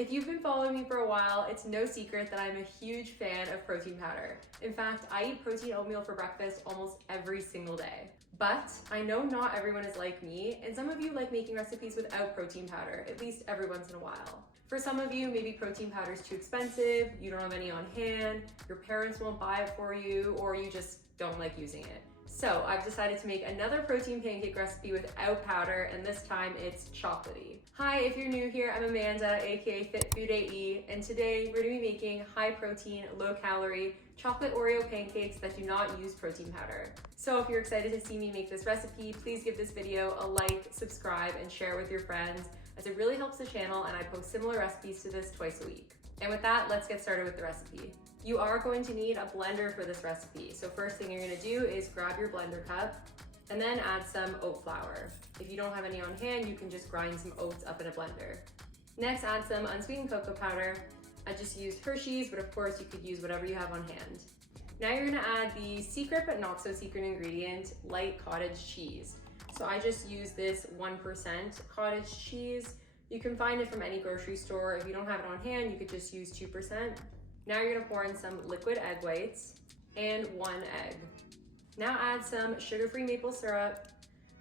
If you've been following me for a while, it's no secret that I'm a huge fan of protein powder. In fact, I eat protein oatmeal for breakfast almost every single day. But I know not everyone is like me, and some of you like making recipes without protein powder, at least every once in a while. For some of you, maybe protein powder is too expensive, you don't have any on hand, your parents won't buy it for you, or you just don't like using it. So I've decided to make another protein pancake recipe without powder, and this time it's chocolatey. Hi, if you're new here, I'm Amanda, aka Fit Food AE, and today we're gonna be making high protein, low calorie, chocolate Oreo pancakes that do not use protein powder. So if you're excited to see me make this recipe, please give this video a like, subscribe, and share with your friends, as it really helps the channel and I post similar recipes to this twice a week. And with that, let's get started with the recipe. You are going to need a blender for this recipe. So first thing you're gonna do is grab your blender cup and then add some oat flour. If you don't have any on hand, you can just grind some oats up in a blender. Next, add some unsweetened cocoa powder. I just used Hershey's, but of course you could use whatever you have on hand. Now you're gonna add the secret but not so secret ingredient, light cottage cheese. So I just use this 1% cottage cheese. You can find it from any grocery store. If you don't have it on hand, you could just use 2%. Now you're gonna pour in some liquid egg whites and 1 egg. Now add some sugar-free maple syrup.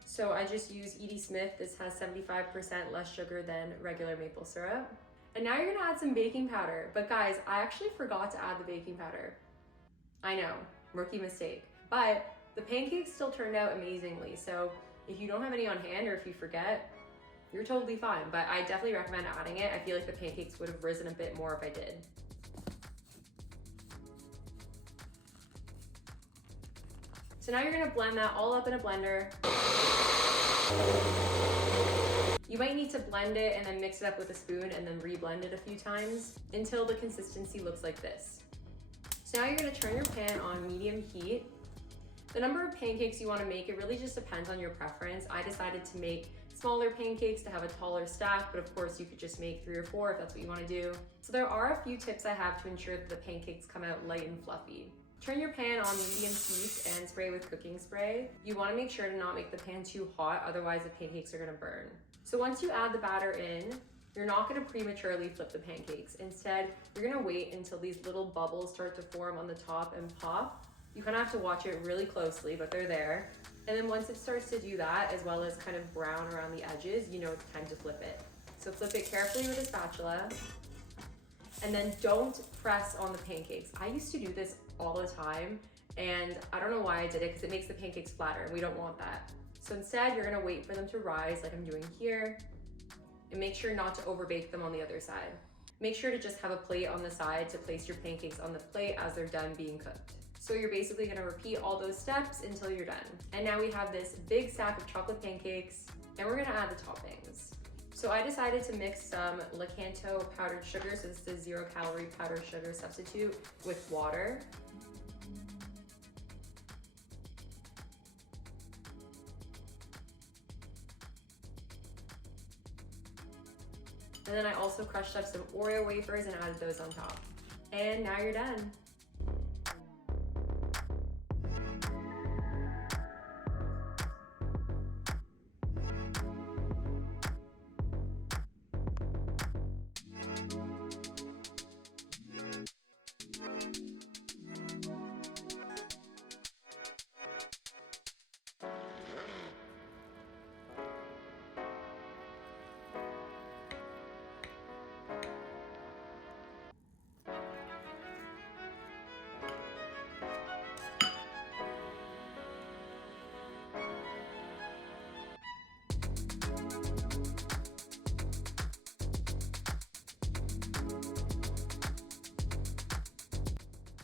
So I just use Edie Smith. This has 75% less sugar than regular maple syrup. And now you're gonna add some baking powder. But guys, I actually forgot to add the baking powder. I know, rookie mistake. But the pancakes still turned out amazingly. So if you don't have any on hand or if you forget, you're totally fine. But I definitely recommend adding it. I feel like the pancakes would have risen a bit more if I did. So now you're gonna blend that all up in a blender. You might need to blend it and then mix it up with a spoon and then re-blend it a few times until the consistency looks like this. So now you're gonna turn your pan on medium heat. The number of pancakes you wanna make, it really just depends on your preference. I decided to make smaller pancakes to have a taller stack, but of course you could just make 3 or 4 if that's what you wanna do. So there are a few tips I have to ensure that the pancakes come out light and fluffy. Turn your pan on medium heat and spray with cooking spray. You wanna make sure to not make the pan too hot, otherwise the pancakes are gonna burn. So once you add the batter in, you're not gonna prematurely flip the pancakes. Instead, you're gonna wait until these little bubbles start to form on the top and pop. You kind of have to watch it really closely, but they're there. And then once it starts to do that, as well as kind of brown around the edges, you know it's time to flip it. So flip it carefully with a spatula. And then don't press on the pancakes. I used to do this all the time, and I don't know why I did it, because it makes the pancakes flatter, and we don't want that. So instead, you're gonna wait for them to rise like I'm doing here, and make sure not to overbake them on the other side. Make sure to just have a plate on the side to place your pancakes on the plate as they're done being cooked. So you're basically gonna repeat all those steps until you're done. And now we have this big stack of chocolate pancakes, and we're gonna add the toppings. So I decided to mix some Lakanto powdered sugar, so this is 0-calorie powdered sugar substitute, with water. And then I also crushed up some Oreo wafers and added those on top. And now you're done.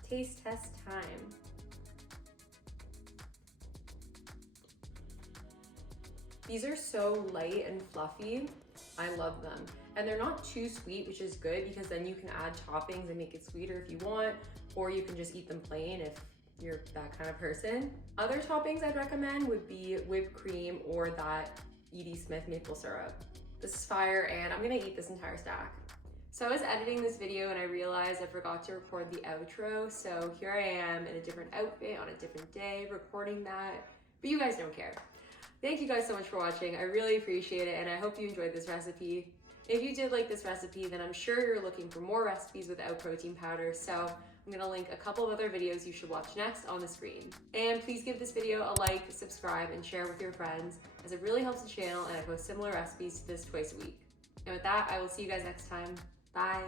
Taste test time. These are so light and fluffy. I love them. And they're not too sweet, which is good, because then you can add toppings and make it sweeter if you want, or you can just eat them plain if you're that kind of person. Other toppings I'd recommend would be whipped cream or that Edie Smith maple syrup. This is fire, and I'm gonna eat this entire stack. So I was editing this video and I realized I forgot to record the outro. So here I am in a different outfit on a different day recording that, but you guys don't care. Thank you guys so much for watching. I really appreciate it, and I hope you enjoyed this recipe. If you did like this recipe, then I'm sure you're looking for more recipes without protein powder, so I'm gonna link a couple of other videos you should watch next on the screen. And please give this video a like, subscribe, and share with your friends, as it really helps the channel and I post similar recipes to this twice a week. And with that, I will see you guys next time. Bye.